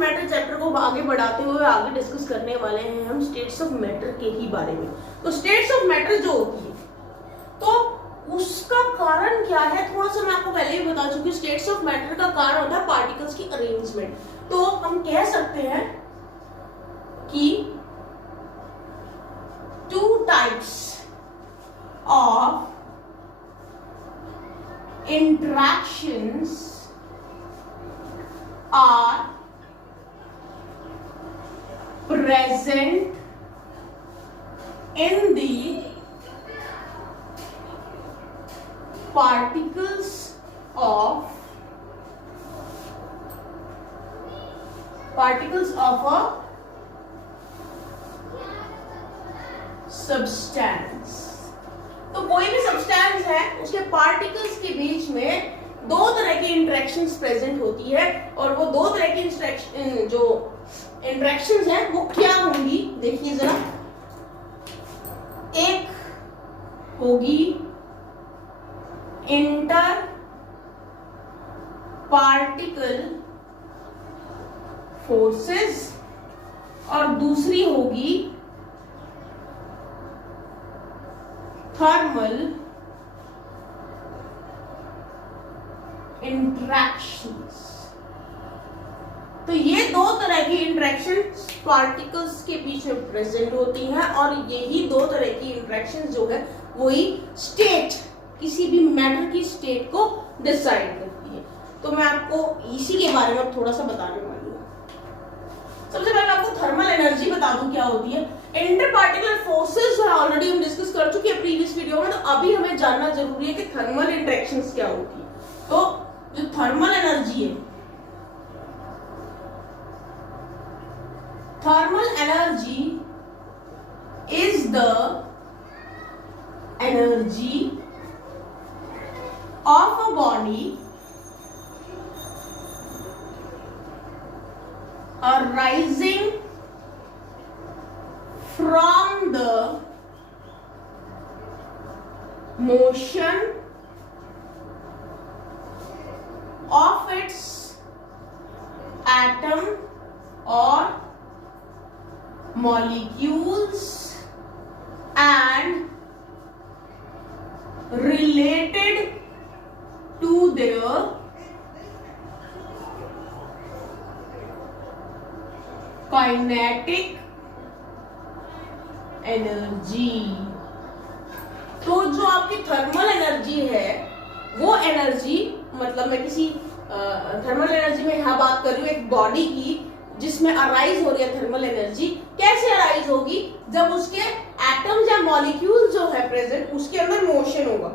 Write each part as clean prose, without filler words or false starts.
Matter chapter को आगे बढ़ाते हुए आगे डिस्कस करने वाले हैं हम स्टेट्स ऑफ मैटर के ही बारे में। तो स्टेट्स ऑफ मैटर जो होती है तो उसका कारण क्या है, थोड़ा सा मैं आपको पहले ही बता चुकी हूँ। स्टेट्स ऑफ मैटर का कारण होता है पार्टिकल्स की अरेंजमेंट। तो हम कह सकते हैं कि two types of interactions are present in the particles of a substance। तो कोई भी सब्सटेंस है उसके पार्टिकल्स के बीच में दो तरह की इंटरेक्शंस प्रेजेंट होती है, और वो दो तरह की जो इंटरेक्शंस हैं वो क्या होंगी देखिए जरा। एक होगी इंटर पार्टिकल फोर्सेस और दूसरी होगी थर्मल इंटरेक्शंस। तो ये दो तरह की इंटरेक्शंस पार्टिकल्स के बीच में प्रेजेंट होती हैं, और यही दो तरह की इंटरेक्शंस जो है वही स्टेट, किसी भी मैटर की स्टेट को डिसाइड करती है। तो मैं आपको इसी के बारे में थोड़ा सा बताने वाली हूँ। सबसे पहले आपको थर्मल एनर्जी बता दूं क्या होती है। इंटर पार्टिकुलर फोर्सेस जो है ऑलरेडी हम डिस्कस कर चुके हैं प्रीवियस वीडियो में, तो अभी हमें जानना जरूरी है कि थर्मल इंटरेक्शंस क्या होती है। तो जो थर्मल एनर्जी है, thermal energy is the energy of a body arising from the motion of its atom or molecules and related to their kinetic energy. तो जो आपकी थर्मल एनर्जी है वो एनर्जी, मतलब मैं किसी थर्मल एनर्जी में यहां बात कर रही हूँ एक बॉडी की जिसमें अराइज हो रही है थर्मल एनर्जी। कैसे अराइज होगी? जब उसके एटम्स या मॉलिक्यूल जो है प्रेजेंट उसके अंदर मोशन होगा।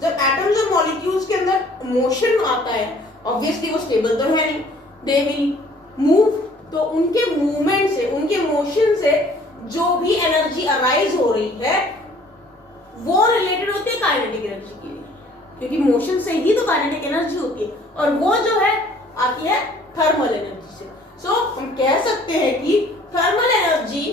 जब एटम्स और मॉलिक्यूल्स के अंदर मोशन आता है, ऑब्वियसली वो स्टेबल तो है नहीं, दे विल मूव, तो उनके मूवमेंट से, उनके मोशन से जो भी एनर्जी अराइज हो रही है वो रिलेटेड होती है काइनेटिक एनर्जी के लिए, क्योंकि मोशन से ही तो काइनेटिक एनर्जी होती है, और वो जो है आती है थर्मल एनर्जी से। सो हम कह सकते हैं कि थर्मल एनर्जी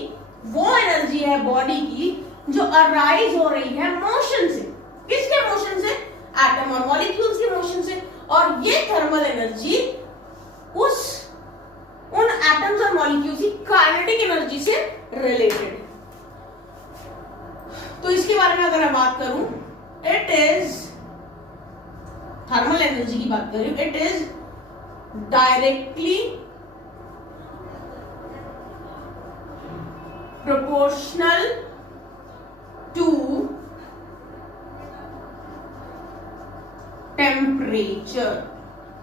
वो एनर्जी है बॉडी की जो अराइज हो रही है मोशन से। किसके मोशन से? एटम और मॉलिक्यूल्स के मोशन से। और ये थर्मल एनर्जी उन एटम्स और मॉलिक्यूल्स की काइनेटिक एनर्जी से रिलेटेड है। तो इसके बारे में अगर मैं बात करूं, इट इज थर्मल एनर्जी की बात करूं, it is directly proportional to temperature.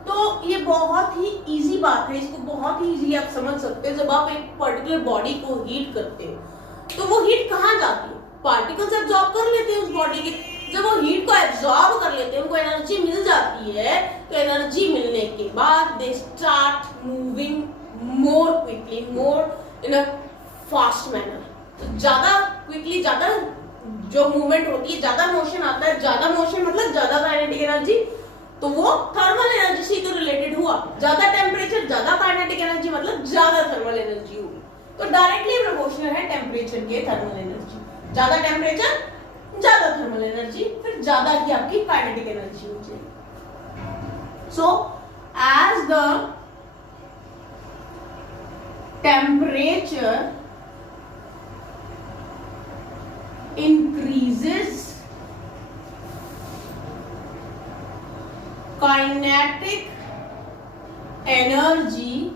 तो ये बहुत ही इजी बात है, इसको बहुत ही इजीली आप समझ सकते हैं। जब आप एक पर्टिकुलर बॉडी को हीट करते हो तो वो हीट कहाँ जाती है? पार्टिकल्स एब्जॉर्ब कर लेते हैं उस बॉडी के। जब वो हीट को एब्जॉर्ब कर लेते हैं, उनको एनर्जी मिल जाती है, तो एनर्जी मिलने के बाद they start moving more quickly, more in a fast manner. तो ज्यादा क्विकली, ज्यादा जो मूवमेंट होती है, ज्यादा मोशन आता है, ज्यादा मोशन मतलब ज्यादा काइनेटिक एनर्जी, तो वो थर्मल एनर्जी से तो रिलेटेड हुआ। ज्यादा टेम्परेचर, ज्यादा काइनेटिक एनर्जी मतलब ज्यादा थर्मल एनर्जी होगी। तो डायरेक्टली प्रोपोर्शनल है टेम्परेचर के थर्मल एनर्जी। ज्यादा टेम्परेचर ज्यादा थर्मल एनर्जी, फिर ज्यादा ही आपकी काइनेटिक एनर्जी हो जाएगी। So as the temperature increases, kinetic energy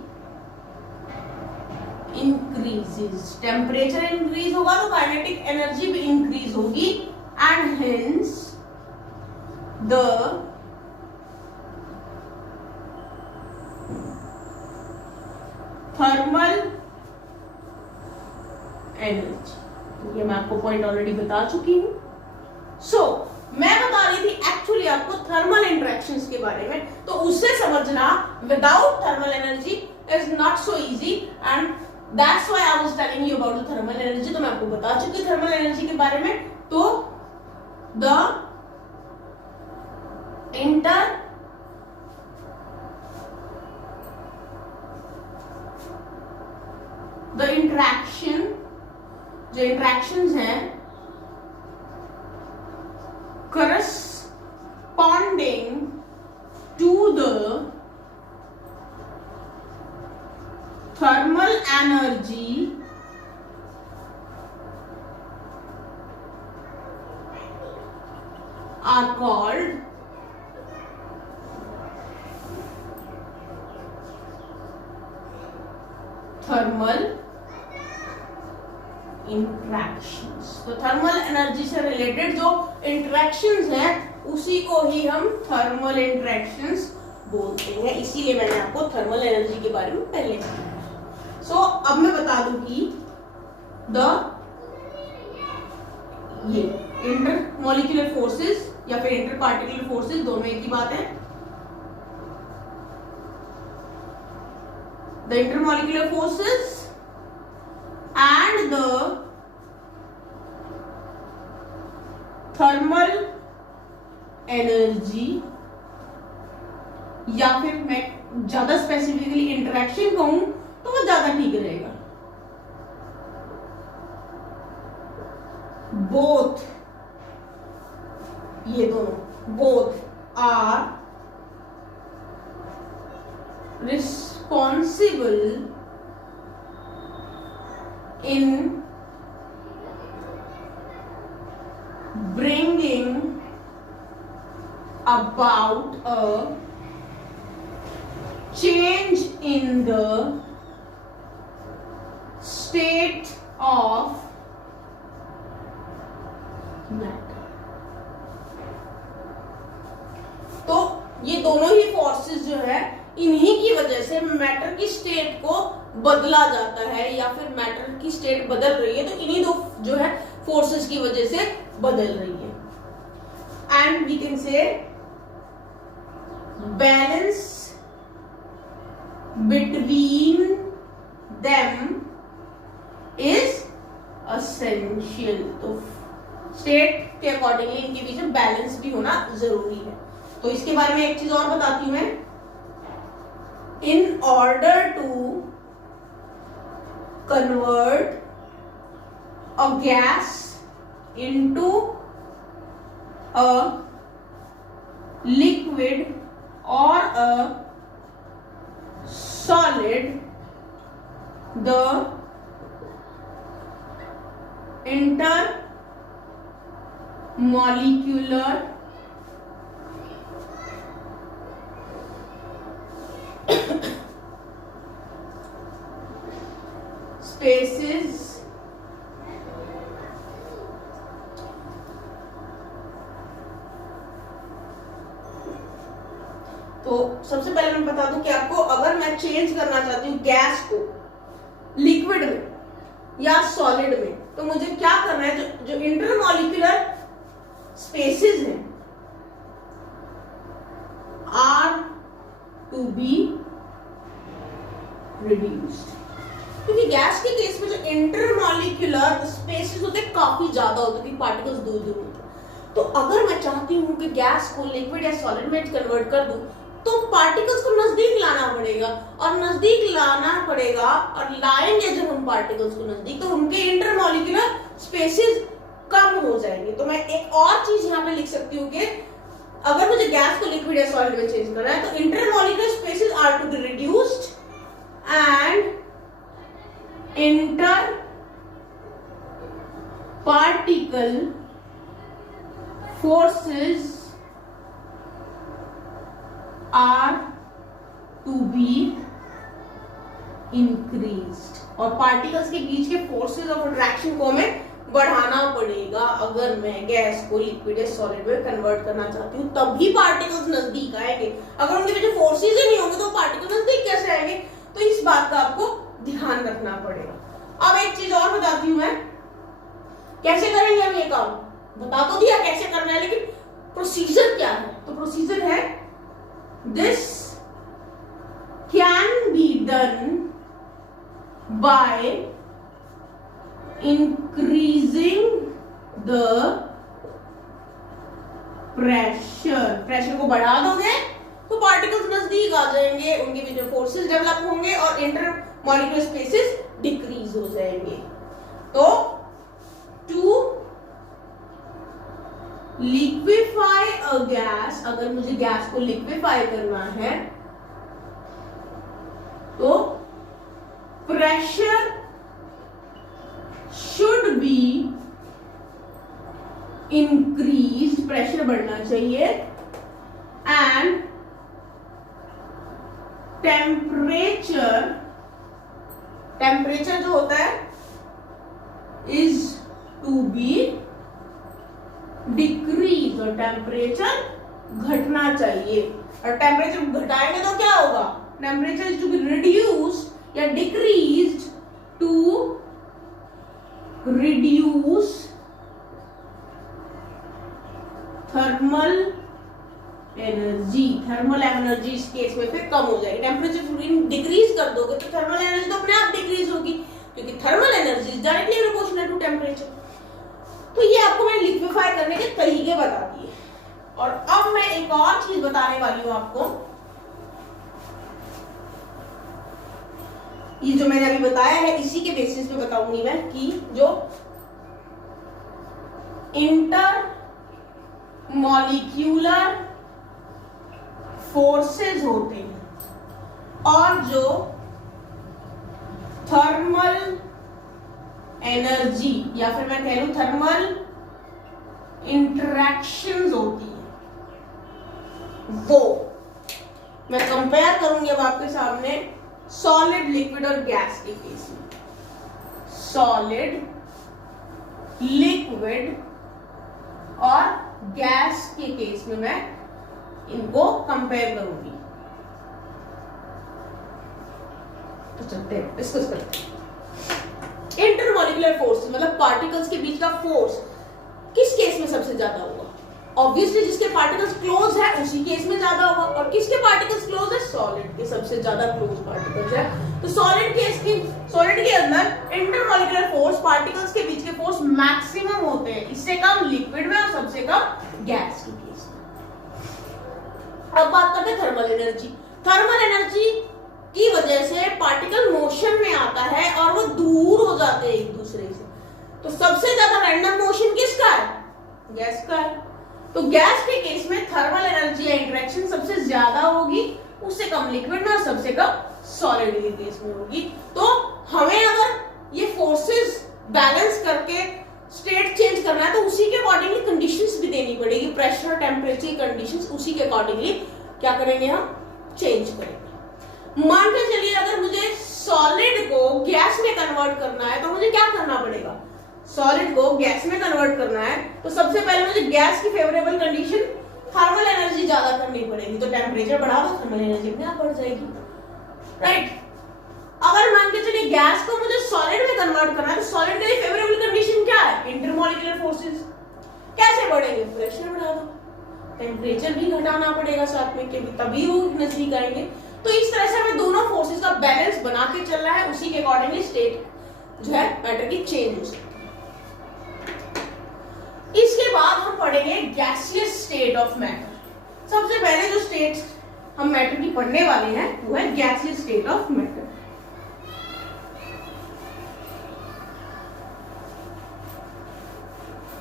increases. Temperature increase होगा तो काइनेटिक एनर्जी भी इंक्रीज होगी, and hence the thermal energy. ये मैं आपको पॉइंट ऑलरेडी बता चुकी हूं। सो मैं बता रही थी एक्चुअली आपको थर्मल इंटरेक्शंस के बारे में, तो उससे समझना without thermal energy is not so easy, and that's why I was telling you about the thermal energy. तो मैं आपको बता चुकी थर्मल एनर्जी के बारे में। तो द इंटरेक्शन, जो इंटरेक्शंस हैं corresponding to the thermal energy are called thermal interactions. तो थर्मल एनर्जी से रिलेटेड जो इंटरैक्शंस हैं उसी को ही हम थर्मल इंटरैक्शंस बोलते हैं, इसीलिए मैंने आपको थर्मल एनर्जी के बारे में पहले बताया। सो अब मैं बता दूं कि ये इंटरमॉलिक्यूलर फोर्सेस या फिर इंटर पार्टिकुलर फोर्सेस दोनों एक ही बात है। The intermolecular forces and the thermal energy, या फिर मैं ज्यादा स्पेसिफिकली इंटरेक्शन कहूं तो वो ज्यादा ठीक रहेगा। बोथ, ये दोनों both are responsible in bringing about a change in the state of matter। तो ये दोनों ही फोर्सेस जो है इन्हीं की वजह से मैटर की स्टेट को बदला जाता है, या फिर मैटर की स्टेट बदल रही है तो इन्हीं दो जो है फोर्सेस की वजह से बदल रही है। And we can say balance between them is essential. तो स्टेट के अकॉर्डिंगली इनके बीच में बैलेंस भी होना जरूरी है। तो इसके बारे में एक चीज और बताती हूं मैं। In order to convert a gas into a liquid or a solid, the intermolecular spaces तो सबसे पहले मैं बता दूं कि आपको अगर मैं चेंज करना चाहती हूँ गैस को लिक्विड में या सॉलिड में, तो मुझे क्या करना है, जो इंटरमॉलिक्यूलर स्पेसेस हैं आर टू बी रिड्यूस्ड। क्योंकि गैस के केस में जो इंटरमॉलिक्यूलर स्पेसेस होते हैं काफी ज्यादा होते हैं, पार्टिकल्स दूर दूर होते हैं। तो अगर मैं चाहती हूँ कि गैस को लिक्विड या सॉलिड में कन्वर्ट कर दूं, तो पार्टिकल्स को नजदीक लाना पड़ेगा, और नजदीक लाना पड़ेगा और लाएंगे जब हम पार्टिकल्स को नजदीक, तो उनके इंटरमॉलिक्यूलर स्पेसेस कम हो जाएंगे। तो मैं एक और चीज यहाँ पे लिख सकती हूँ कि अगर मुझे गैस को लिक्विड या सॉलिड में चेंज करना है, तो intermolecular spaces are to be reduced and inter particle forces are to be increased. और पार्टिकल्स के बीच के फोर्सेस ऑफ अट्रैक्शन को हमें बढ़ाना पड़ेगा अगर मैं गैस को लिक्विड या सॉलिड में कन्वर्ट करना चाहती हूँ, तभी पार्टिकल्स नजदीक आएंगे। अगर उनके बीच फोर्सेस ही नहीं होंगे तो पार्टिकल नजदीक कैसे आएंगे? तो इस बात का आपको ध्यान रखना पड़ेगा। अब एक चीज और बताती हूँ मैं, कैसे करेंगे हम ये काम। बता तो दिया कैसे करना है, लेकिन प्रोसीजर क्या है? तो प्रोसीजर है, this can be done by increasing the pressure। Pressure को बढ़ा दोगे तो पार्टिकल्स नजदीक आ जाएंगे, उनके बीच में फोर्सेस डेवलप होंगे और इंटर मॉलिक्यूलर स्पेसेस डिक्रीज हो जाएंगे। तो टू लिक्विफाई अ गैस, अगर मुझे गैस को लिक्विफाई करना है तो pressure should be increased, pressure बढ़ना चाहिए, and टेम्परेचर जो होता है is to be decreased, और टेम्परेचर घटना चाहिए। और टेम्परेचर घटाएंगे तो क्या होगा? Temperature is to be reduced या decreased to reduce thermal energy। Thermal energy इस केस में फिर कम हो जाएगी। टेम्परेचर डिक्रीज कर दोगे तो थर्मल एनर्जी तो अपने आप डिक्रीज होगी, क्योंकि thermal energy is directly proportional to temperature. तो ये आपको मैंने लिक्विफाई करने के तरीके बता दिए। और अब मैं एक और चीज बताने वाली हूं आपको। ये जो मैंने अभी बताया है इसी के बेसिस पे बताऊंगी मैं कि जो इंटर मॉलिक्यूलर फोर्सेस होते हैं और जो थर्मल एनर्जी या फिर मैं कह लूं थर्मल इंटरैक्शंस होती है, वो मैं कंपेयर करूंगी अब आपके सामने सॉलिड, लिक्विड और गैस के केस में। सॉलिड, लिक्विड और गैस के केस में मैं इनको कंपेयर करूंगी। तो चलते हैं, डिस्कस करते हैं। इंटरमॉलिक्यूलर फोर्स मतलब पार्टिकल्स के बीच का फोर्स किस केस में सबसे ज्यादा होगा? ऑब्वियसली जिसके पार्टिकल्स क्लोज है उसी केस में ज्यादा होगा। और किसके पार्टिकल्स क्लोज है? सॉलिड के सबसे ज्यादा क्लोज पार्टिकल्स है। तो सॉलिड के अंदर इंटरमॉलिक्यूलर फोर्स, पार्टिकल्स के बीच के फोर्स मैक्सिमम होते हैं, इससे कम लिक्विड में और सबसे कम गैस के केस में। अब बात करते हैं थर्मल एनर्जी। थर्मल एनर्जी की वजह से पार्टिकल मोशन में आता है और वो दूर हो जाते हैं एक दूसरे से। तो सबसे ज्यादा रैंडम मोशन किसका है? गैस का है। तो गैस के केस में थर्मल एनर्जी या इंटरेक्शन सबसे ज्यादा होगी, उससे कम लिक्विड में और सबसे कम सॉलिड के केस में होगी। तो हमें अगर ये फोर्सेस बैलेंस करके स्टेट चेंज करना है तो उसी के अकॉर्डिंगली कंडीशंस भी देनी पड़ेगी। प्रेशर, टेम्परेचर कंडीशंस उसी के अकॉर्डिंगली क्या करेंगे? हम चेंज करेंगे। मान के चलिए अगर मुझे सॉलिड को गैस में कन्वर्ट करना है तो मुझे क्या करना पड़ेगा? सॉलिड को गैस में कन्वर्ट करना है तो सबसे पहले मुझे गैस की फेवरेबल कंडीशन थर्मल एनर्जी ज्यादा करनी पड़ेगी। तो टेम्परेचर बढ़ा दो, थर्मल एनर्जी अपने आप बढ़ जाएगी, राइट। अगर मान के चलिए गैस को मुझे सॉलिड में कन्वर्ट करना है तो सॉलिड के लिए फेवरेबल कंडीशन क्या है? Intermolecular forces. कैसे बढ़ेंगे? प्रेशर बढ़ा दो, टेम्परेचर भी घटाना पड़ेगा साथ में, तभी वो नजदीक आएंगे। तो इस तरह से हमें दोनों फोर्सेस का बैलेंस बना के चलना है, उसी के अकॉर्डिंगली स्टेट जो है मैटर की चेंज हो सकती है। इसके बाद हम पढ़ेंगे गैसियस स्टेट ऑफ मैटर। सबसे पहले जो स्टेट हम मैटर की पढ़ने वाले हैं वो है गैसियस स्टेट ऑफ मैटर।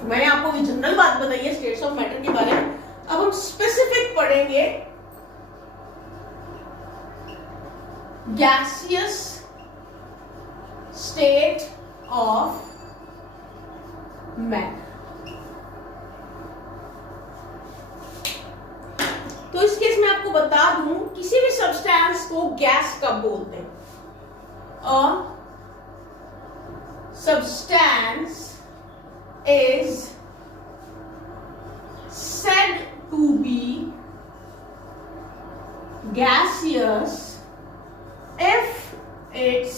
मैंने आपको जनरल बात बताई है स्टेट्स ऑफ मैटर के बारे में। अब हम स्पेसिफिक पढ़ेंगे गैसियस स्टेट ऑफ मैटर। तो इस केस में आपको बता दूं, किसी भी सब्सटेंस को गैस कब बोलते हैं? A substance is said to be gaseous if its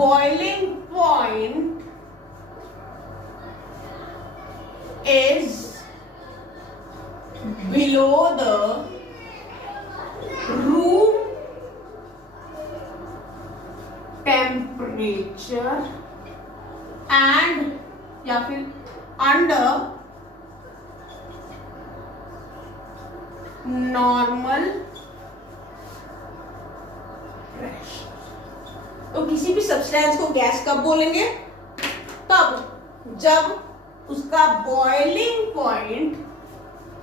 boiling point is below the room temperature and या फिर अंडर नॉर्मल प्रेशर। तो किसी भी सब्सटेंस को गैस कब बोलेंगे? तब जब उसका बॉइलिंग पॉइंट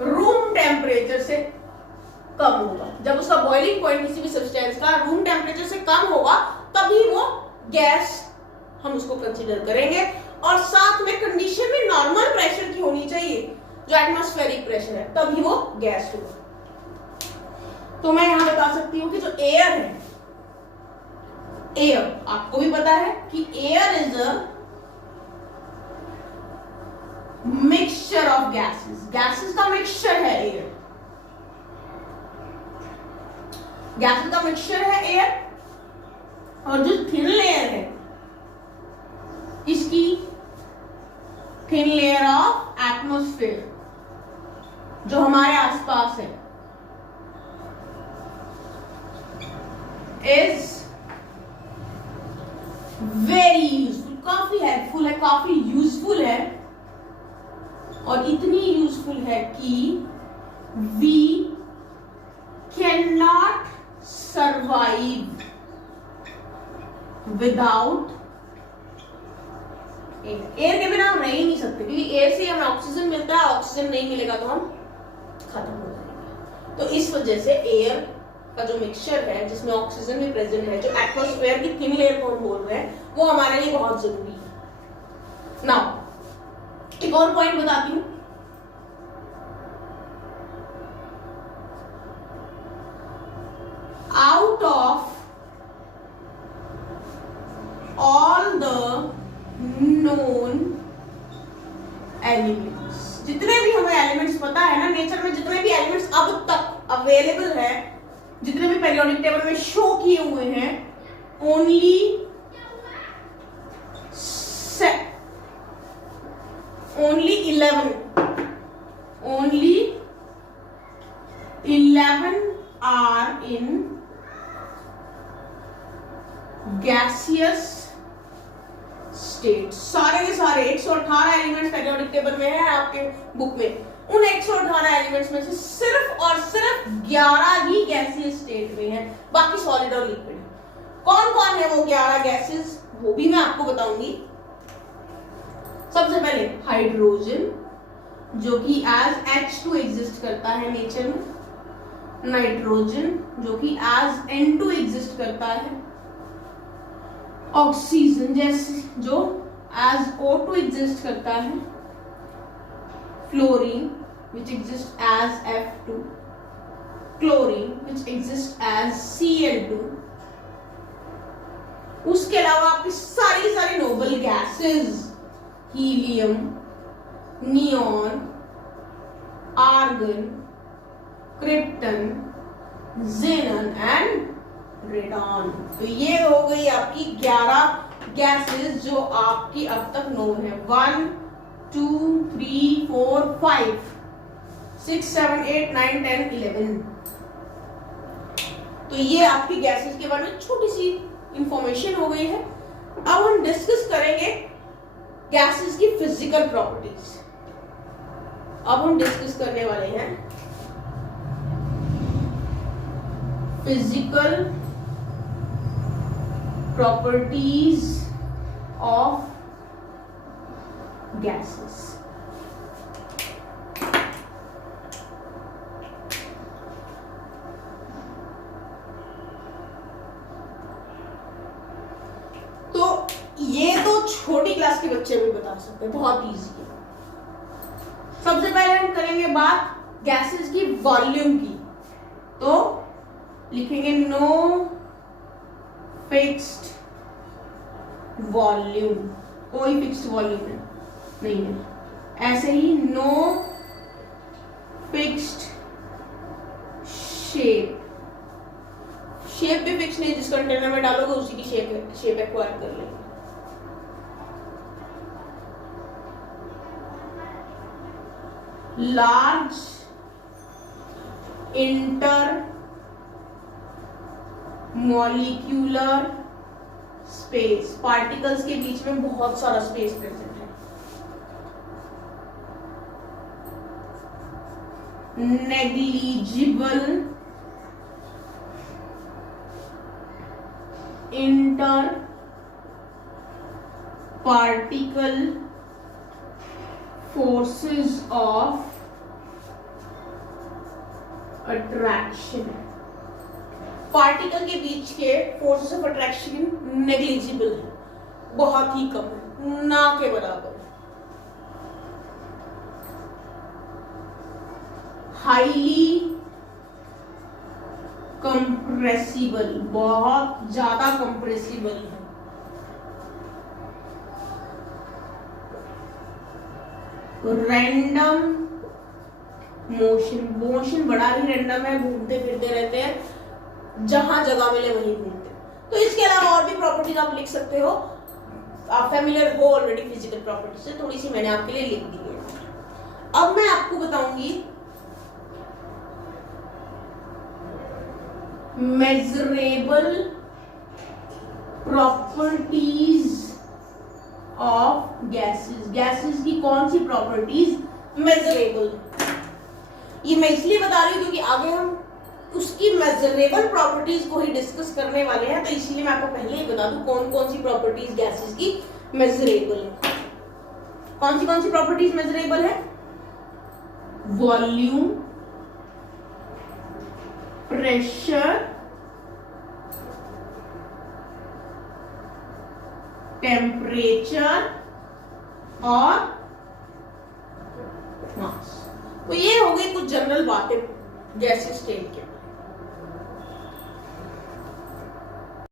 रूम टेम्परेचर से कम होगा। जब उसका बॉइलिंग पॉइंट किसी भी सब्सटेंस का रूम टेम्परेचर से कम होगा तभी वो गैस हम उसको कंसीडर करेंगे। और साथ में कंडीशन भी नॉर्मल प्रेशर की होनी चाहिए, जो एटमॉस्फेरिक प्रेशर है, तभी वो गैस होगा। तो मैं यहां बता सकती हूं कि जो एयर है, एयर आपको भी पता है कि air is a mixture of gases. Gases का मिक्सचर है एयर, गैसेस का मिक्सचर है एयर। और जो थिन लेयर है इसकी थिन लेयर ऑफ एटमॉस्फेयर जो हमारे आसपास है इज वेरी यूजफुल, काफी हेल्पफुल है, काफी यूजफुल है। और इतनी यूजफुल है कि we can not survive without air के बिना हम रह ही नहीं सकते, क्योंकि एयर से हमें ऑक्सीजन मिलता है, ऑक्सीजन नहीं मिलेगा तो हम खत्म हो जाएंगे। तो इस वजह से एयर का जो मिक्सचर है जिसमें ऑक्सीजन भी प्रेजेंट है, जो एटमॉस्फेयर की थिन लेयर को हम बोल रहे हैं, वो हमारे लिए बहुत जरूरी है। नाउ एक और पॉइंट बताती हूं। Out of all the known elements, जितने भी हमें एलिमेंट्स पता है ना नेचर में, जितने भी एलिमेंट्स अब तक अवेलेबल है, जितने भी पीरियोडिक टेबल में शो किए हुए हैं, only 11 are in gaseous state. सारे के सारे 118 एलिमेंट्स पीरियोडिक टेबल में है आपके बुक में। उन 118 एलिमेंट्स में से सिर्फ और सिर्फ 11 ही गैसियस स्टेट में है, बाकी सॉलिड और लिक्विड है। कौन कौन है वो 11 गैसेस, वो भी मैं आपको बताऊंगी। सबसे पहले हाइड्रोजन, जो कि एज H2 एग्जिस्ट करता है नेचर में। नाइट्रोजन, जो कि एज N2 एग्जिस्ट करता है। ऑक्सीजन जैसे जो एज O2 एग्जिस्ट करता है। Fluorine which exists as F2, chlorine which exists as Cl2। उसके अलावा आपकी सारी noble gases, helium, neon, argon, krypton, xenon and radon. तो ये हो गई आपकी 11 गैसेस जो आपकी अब तक नोन है। 1 2 3 4 5 6 7 8 9 10 11। तो ये आपकी गैसेस के बारे में छोटी सी इंफॉर्मेशन हो गई है। अब हम डिस्कस करेंगे गैसेस की फिजिकल प्रॉपर्टीज। अब हम डिस्कस करने वाले हैं फिजिकल प्रॉपर्टीज ऑफ गैसेस। छोटी क्लास के बच्चे भी बता सकते हैं, बहुत इजी है। सबसे पहले हम करेंगे बात गैसेस की वॉल्यूम की, तो लिखेंगे नो फिक्स्ड वॉल्यूम, कोई फिक्स्ड वॉल्यूम नहीं है। ऐसे ही नो फिक्स्ड शेप, शेप भी फिक्स नहीं, जिस कंटेनर में डालोगे उसी की शेप एक्वायर कर लेंगे। Large inter molecular space, particles के बीच में बहुत सारा स्पेस प्रेजेंट है। Negligible inter particle forces of attraction, particle के बीच के फोर्सेस ऑफ अट्रैक्शन नेग्लिजिबल है, बहुत ही कम है, ना के बराबर। हाईली कंप्रेसिबल, बहुत ज्यादा कंप्रेसिबल है। रैंडम मोशन, मोशन बड़ा ही रैंडम है, घूमते फिरते रहते हैं, जहां जगह मिले वहीं घूमते। तो इसके अलावा और भी प्रॉपर्टीज आप लिख सकते हो, आप फेमिलियर हो ऑलरेडी फिजिकल प्रॉपर्टीज से, थोड़ी सी मैंने आपके लिए लिख दी है। अब मैं आपको बताऊंगी measurable properties of gases, gases की कौन सी प्रॉपर्टीज मेजरेबल। ये मैं इसलिए बता रही हूं क्योंकि आगे हम उसकी मेजरेबल प्रॉपर्टीज को ही डिस्कस करने वाले हैं, तो इसलिए मैं आपको पहले ही बता दूं कौन कौन सी प्रॉपर्टीज गैसेस की मेजरेबल है। कौन सी प्रॉपर्टीज मेजरेबल है? वॉल्यूम, प्रेशर, टेम्परेचर और मास। तो ये हो गई कुछ जनरल बातें गैसीय स्टेट के।